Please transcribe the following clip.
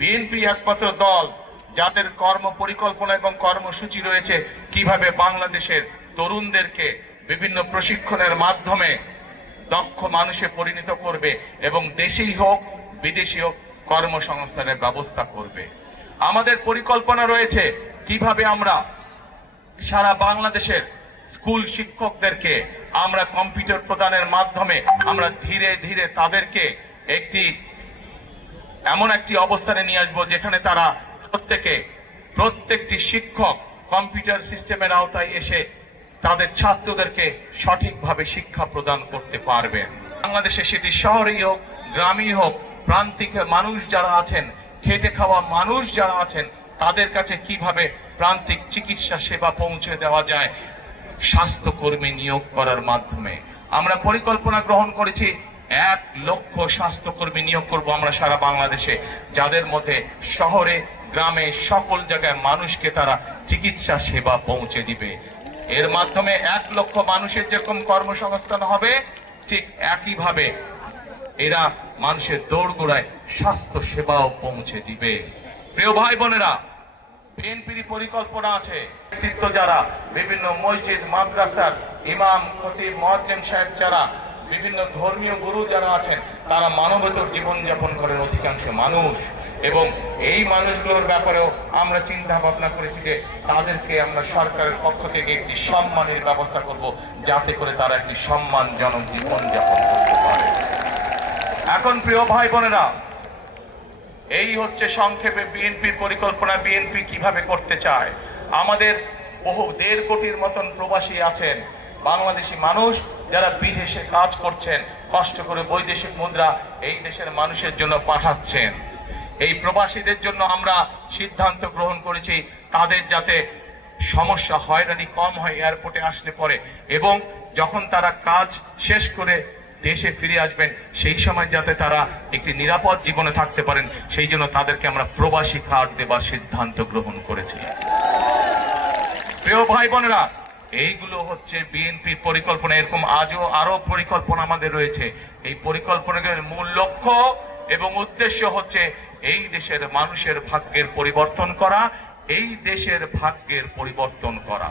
BNP একমাত্র দল যাদের কর্ম পরিকল্পনা এবং কর্মসূচি রয়েছে কিভাবে বাংলাদেশের তরুণদেরকে বিভিন্ন প্রশিক্ষণের মাধ্যমে দক্ষ মানুষে পরিণত করবে এবং দেশেই হোক বিদেশি হোক কর্মসংস্থানের ব্যবস্থা করবে। আমাদের পরিকল্পনা রয়েছে কিভাবে আমরা সারা বাংলাদেশের স্কুল শিক্ষকদেরকে আমরা কম্পিউটার প্রদানের মাধ্যমে আমরা ধীরে ধীরে তাদেরকে এমন একটি অবস্থানে নিয়ে আসবো যেখানে তারা প্রত্যেকটি শিক্ষক কম্পিউটার সিস্টেমের আওতায় এসে তাদের ছাত্রদেরকে সঠিকভাবে শিক্ষা প্রদান করতে পারবেন। বাংলাদেশে সেটি শহরেই হোক গ্রামেই হোক প্রান্তিক মানুষ যারা আছেন, খেটে খাওয়া মানুষ যারা আছেন, তাদের কাছে কিভাবে প্রান্তিক চিকিৎসা সেবা পৌঁছে দেওয়া যায় স্বাস্থ্যকর্মী নিয়োগ করার মাধ্যমে। আমরা পরিকল্পনা গ্রহণ করেছি 1 লক্ষ স্বাস্থ্যকর্মী নিয়োগ করব আমরা সারা বাংলাদেশে, যাদের মধ্যে শহরে গ্রামে সকল জায়গায় মানুষকে তারা চিকিৎসা সেবা পৌঁছে দিবে। এর মাধ্যমে 1 লক্ষ মানুষের যেরকম কর্মসংস্থান হবে, ঠিক একইভাবে এরা মানুষের দোরগোড়ায় স্বাস্থ্য সেবাও পৌঁছে দিবে। প্রিয় ভাই বোনেরা, বিএনপির পরিকল্পনা আছে নেতৃত্ব যারা বিভিন্ন মসজিদ মাদ্রাসার ইমাম খতিব মুয়াজ্জিন সাহেব যারা বিভিন্ন ধর্মীয় গুরু যারা আছেন, তারা মানবতার জীবনযাপন করেন অধিকাংশ মানুষ, এবং এই মানুষগুলোর ব্যাপারেও আমরা চিন্তা ভাবনা করেছি যে তাদেরকে আমরা সরকারের পক্ষ থেকে একটি সম্মানের ব্যবস্থা করব, যাতে করে তারা একটি সম্মানজনক জীবনযাপন করতে পারে। এখন প্রিয় ভাই বোনেরা, এই হচ্ছে সংক্ষেপে বিএনপির পরিকল্পনা। বিএনপি কিভাবে করতে চায়। আমাদের বহু 1.5 কোটির মতন প্রবাসী আছেন, বাংলাদেশি মানুষ যারা বিদেশে কাজ করছেন, কষ্ট করে বৈদেশিক মুদ্রা এই দেশের মানুষের জন্য পাঠাচ্ছেন। এই প্রবাসীদের জন্য আমরা সিদ্ধান্ত গ্রহণ করেছি তাদের যাতে সমস্যা হয়রানি কম হয় এয়ারপোর্টে আসলে পরে, এবং যখন তারা কাজ শেষ করে দেশে ফিরে আসবেন সেই সময় যাতে তারা একটি নিরাপদ জীবনে থাকতে পারেন, সেই জন্য তাদেরকে আমরা প্রবাসী কার্ড দেবার সিদ্ধান্ত গ্রহণ করেছি। প্রিয় ভাই বোনেরা, এইগুলো হচ্ছে বিএনপির পরিকল্পনা। এরকম আরো পরিকল্পনা আমাদের রয়েছে। এই পরিকল্পনার মূল লক্ষ্য এবং উদ্দেশ্য হচ্ছে এই দেশের মানুষের ভাগ্যের পরিবর্তন করা, এই দেশের ভাগ্যের পরিবর্তন করা।